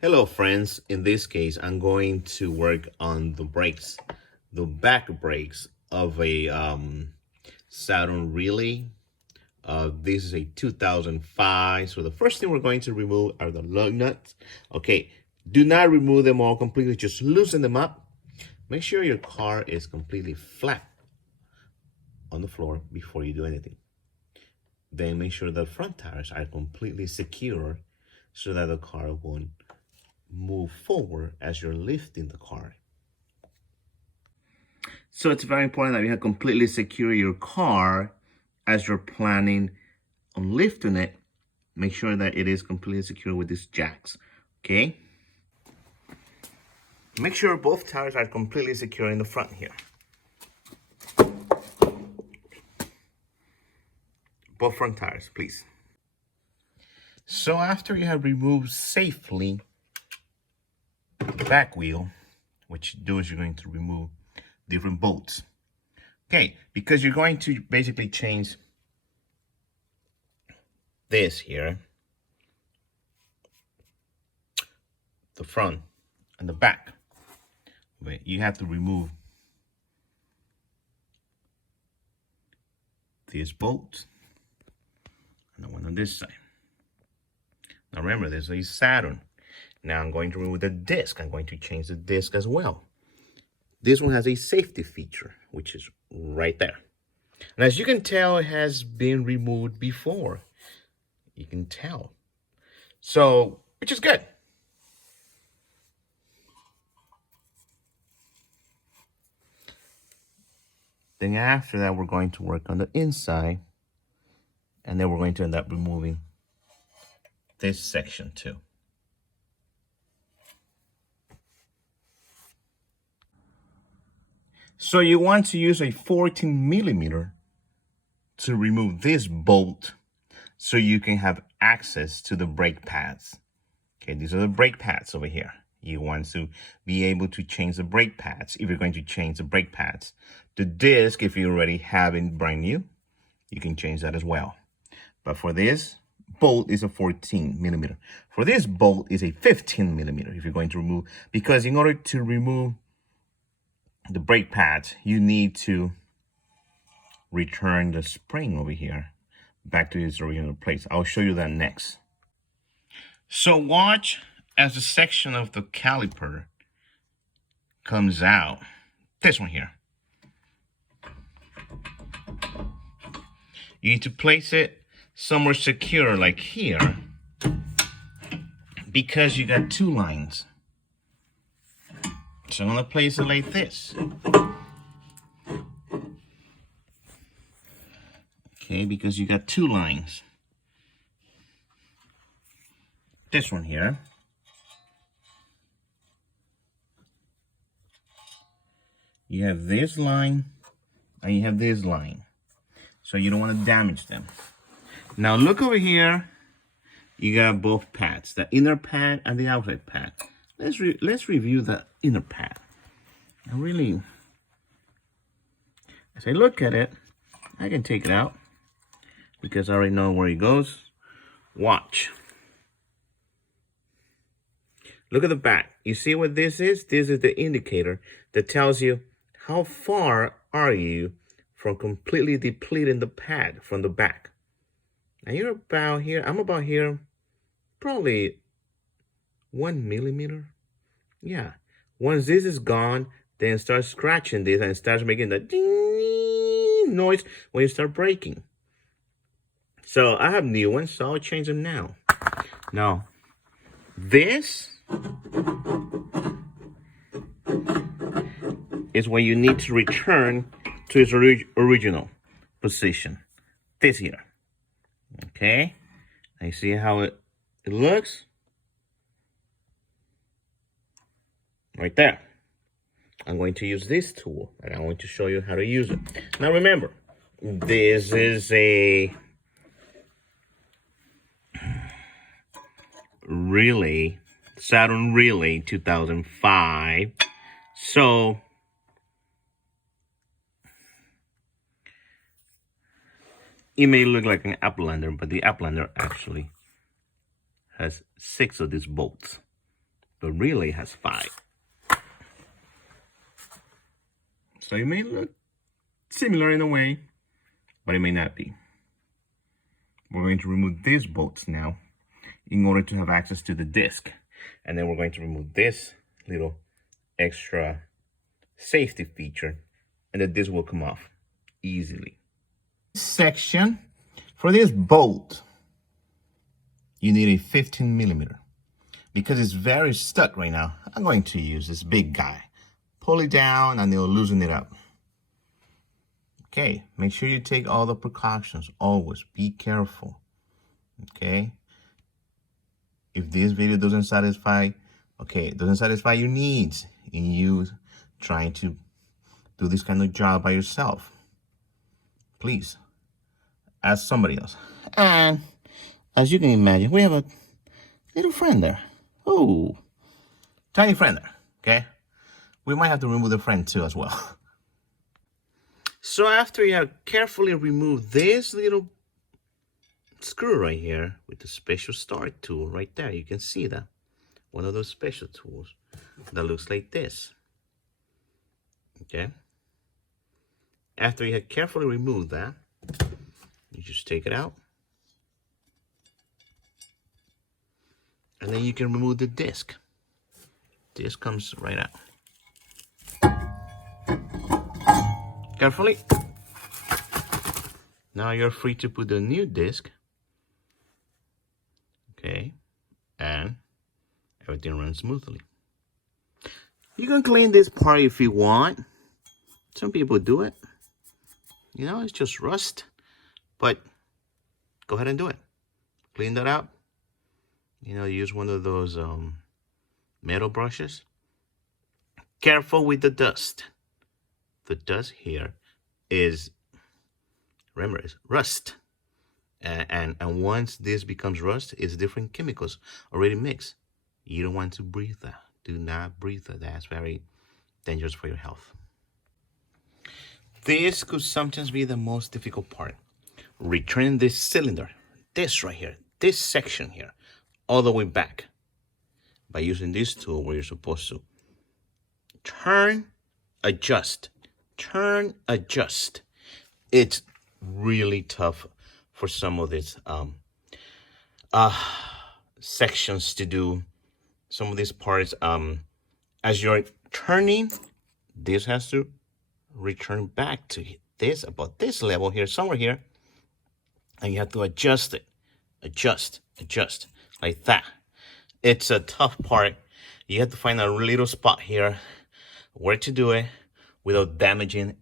Hello friends, in this case I'm going to work on the brakes, the back brakes of a Saturn Relay. This is a 2005, so the first thing we're going to remove are the lug nuts. Okay, do not remove them all completely, just loosen them up. Make sure your car is completely flat on the floor before you do anything. Then make sure the front tires are completely secure so that the car won't move forward as you're lifting the car. So it's very important that you have completely secure your car as you're planning on lifting it. Make sure that it is completely secure with these jacks, okay? Make sure both tires are completely secure in the front here. Both front tires, please. So after you have removed safely the back wheel, what you do is you're going to remove different bolts. Okay, because you're going to basically change this here, the front and the back. But you have to remove this bolt and the one on this side. Now remember, there's a Saturn. Now I'm going to remove the disc. I'm going to change the disc as well. This one has a safety feature, which is right there. And as you can tell, it has been removed before. You can tell. So, which is good. Then after that, we're going to work on the inside. And then we're going to end up removing this section too. So you want to use a 14mm to remove this bolt so you can have access to the brake pads. Okay, these are the brake pads over here. You want to be able to change the brake pads if you're going to change the brake pads. The disc, if you already have it brand new, you can change that as well. But for this bolt is a 14mm. For this bolt is a 15mm if you're going to remove, because in order to remove the brake pads, you need to return the spring over here back to its original place. I'll show you that next. So watch as a section of the caliper comes out. This one here. You need to place it somewhere secure like here, because you got two lines. So I'm gonna place it like this. Okay, because you got two lines. This one here. You have this line and you have this line. So you don't want to damage them. Now look over here. You got both pads, the inner pad and the outside pad. Let's review the inner pad. I really, as I look at it, I can take it out because I already know where it goes. Watch. Look at the back. You see what this is? This is the indicator that tells you how far are you from completely depleting the pad from the back. Now you're about here. I'm about here, probably 1mm. Yeah. Once this is gone, then start scratching this and it starts making that ding noise when you start braking. So I have new ones, so I'll change them now. Now, this is where you need to return to its original position. This here. Okay? I see how it looks. Right there. I'm going to use this tool and I'm going to show you how to use it. Now remember, this is a Relay, Saturn Relay 2005. So it may look like an Uplander, but the Uplander actually has 6 of these bolts. The relay has 5. So it may look similar in a way, but it may not be. We're going to remove these bolts now in order to have access to the disc. And then we're going to remove this little extra safety feature, and the disc will come off easily. Section, for this bolt, you need a 15 millimeter. Because it's very stuck right now, I'm going to use this big guy. Pull it down and it'll loosen it up. Okay, make sure you take all the precautions. Always be careful. Okay, if this video doesn't satisfy, it doesn't satisfy your needs in you trying to do this kind of job by yourself, please ask somebody else. And as you can imagine, we have a little friend there. Oh, tiny friend there. Okay, we might have to remove the friend too as well. So after you have carefully removed this little screw right here with the special start tool right there, you can see that one of those special tools that looks like this. Okay, after you have carefully removed that, you just take it out, and then you can remove the disc. This comes right out. Carefully. Now you're free to put the new disc. Okay, and everything runs smoothly. You can clean this part if you want. Some people do it. You know, it's just rust, but go ahead and do it. Clean that out. You know, use one of those metal brushes. Careful with the dust. The dust here is, remember, it's rust. And once this becomes rust, it's different chemicals already mixed. You don't want to breathe that. Do not breathe that. That's very dangerous for your health. This could sometimes be the most difficult part. Return this cylinder, this right here, this section here, all the way back by using this tool where you're supposed to turn, adjust, turn, adjust. It's really tough for some of these sections to do. Some of these parts, as you're turning, this has to return back to this, about this level here, somewhere here, and you have to adjust it, adjust, like that. It's a tough part. You have to find a little spot here where to do it without damaging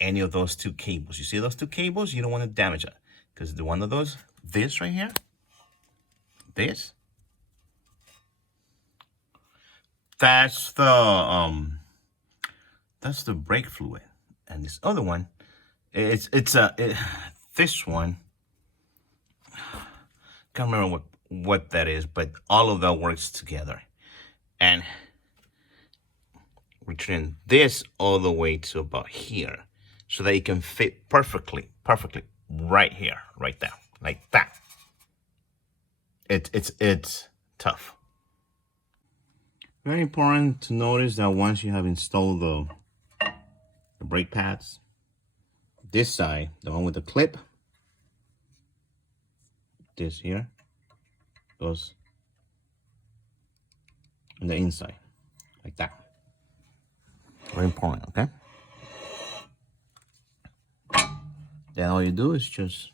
any of those two cables. You see those two cables? You don't want to damage it, because the one of those, this right here, this, that's the brake fluid, and this other one, this one, can't remember what that is, but all of that works together. And return this all the way to about here, so that it can fit perfectly right here, right there, like that. It's tough. Very important to notice that once you have installed the brake pads, this side, the one with the clip, this here goes on the inside, like that. Very important, okay? Then all you do is just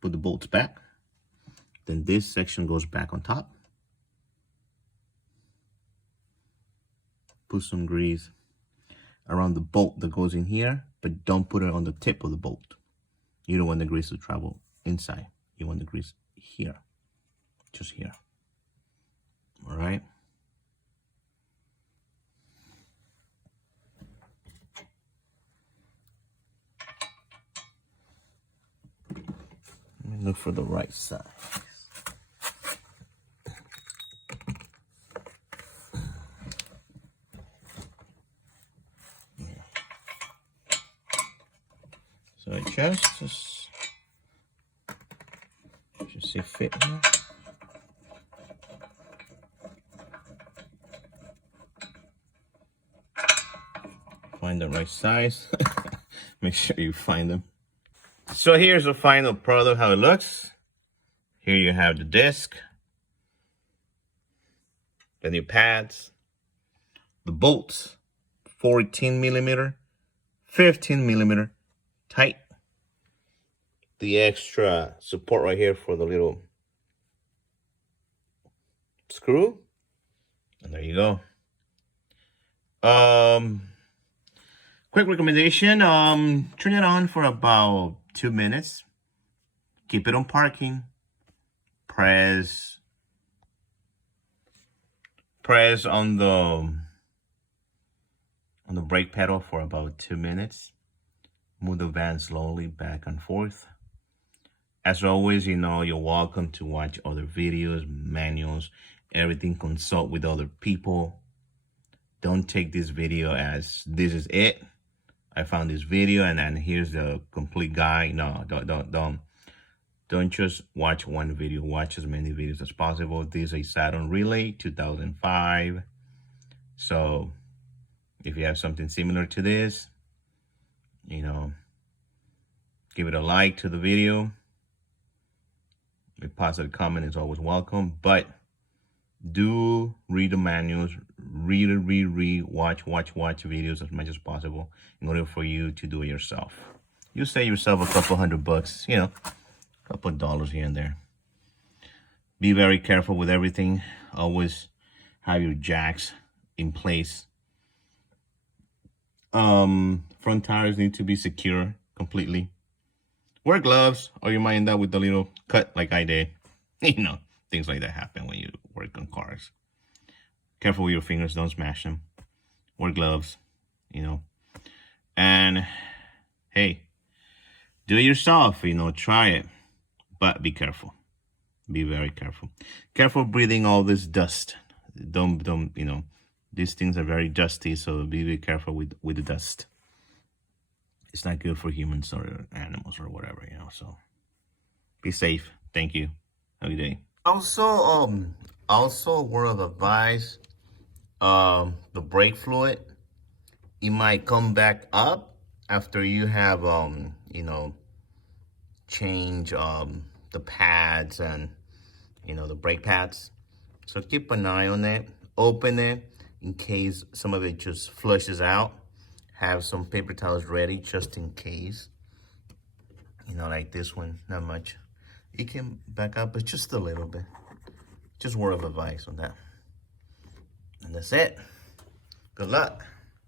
put the bolts back. Then this section goes back on top. Put some grease around the bolt that goes in here, but don't put it on the tip of the bolt. You don't want the grease to travel inside. You want the grease here, just here. All right. Let me look for the right side. So it just see fit here. find the right size. Make sure you find them. So here's the final product, how it looks. Here you have the disc, the new pads, the bolts, 14 millimeter, 15 millimeter tight. The extra support right here for the little screw. And there you go. Quick recommendation, turn it on for about 2 minutes. Keep it on parking. Press on the brake pedal for about 2 minutes. Move the van slowly back and forth. As always, you know, you're welcome to watch other videos, manuals, everything. Consult with other people. Don't take this video as this is it. I found this video and then here's the complete guide. No, don't just watch one video. Watch as many videos as possible. This is a Saturn Relay 2005. So if you have something similar to this, you know, give it a like to the video. A positive comment is always welcome, but do read the manuals, watch videos as much as possible in order for you to do it yourself. You save yourself a couple $100, you know, a couple of dollars here and there. Be very careful with everything. Always have your jacks in place. Front tires need to be secure completely. Wear gloves or you might end up with a little cut like I did. You know, things like that happen when you work on cars. Careful with your fingers, don't smash them. Wear gloves, you know. And hey, do it yourself, you know, try it. But be careful. Be very careful. Careful breathing all this dust. Don't, you know, these things are very dusty, so be very careful with the dust. It's not good for humans or animals or whatever, you know, so be safe. Thank you. Have a good day. Also a word of advice, the brake fluid, it might come back up after you have, you know, change, the pads and, you know, the brake pads. So keep an eye on that. Open it in case some of it just flushes out. Have some paper towels ready just in case. You know, like this one, not much. It can back up, but just a little bit. Just word of advice on that. And that's it. Good luck.